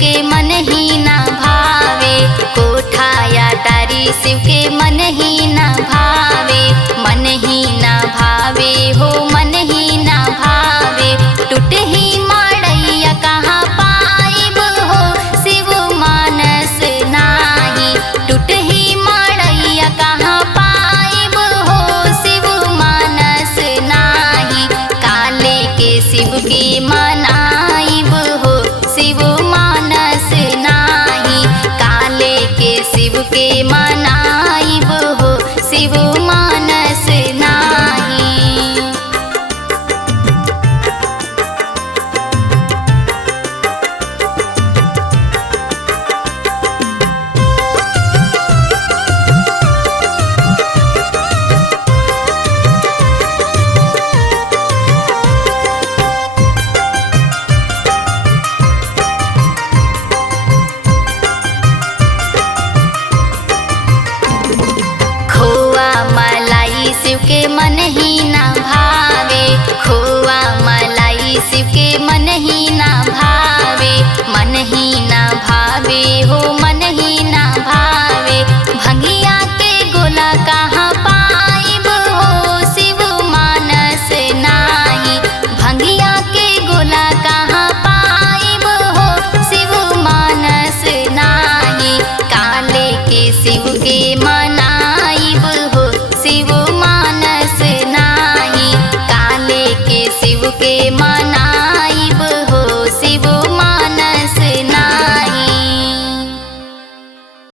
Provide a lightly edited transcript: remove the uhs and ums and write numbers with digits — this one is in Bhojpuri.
के मन ही ना भावे, कोठाया टारी शिव के मन ही ना भावे, मन ही ना भावे हो मन ही ना भावे। टूट ही मड़ैया कहाँ पाइब हो शिव मानस नाही, टूट ही मड़ैया कहाँ पाइब हो शिव मानस नाही। काले के शिव के मनाइब हो शिव मानस नाही, काले के शिव के मनाइब हो शिव मानस नाही। शिव के मन ही ना भावे, खोआ मलाई शिव के मन ही ना भावे, मन ही ना भावे हो मन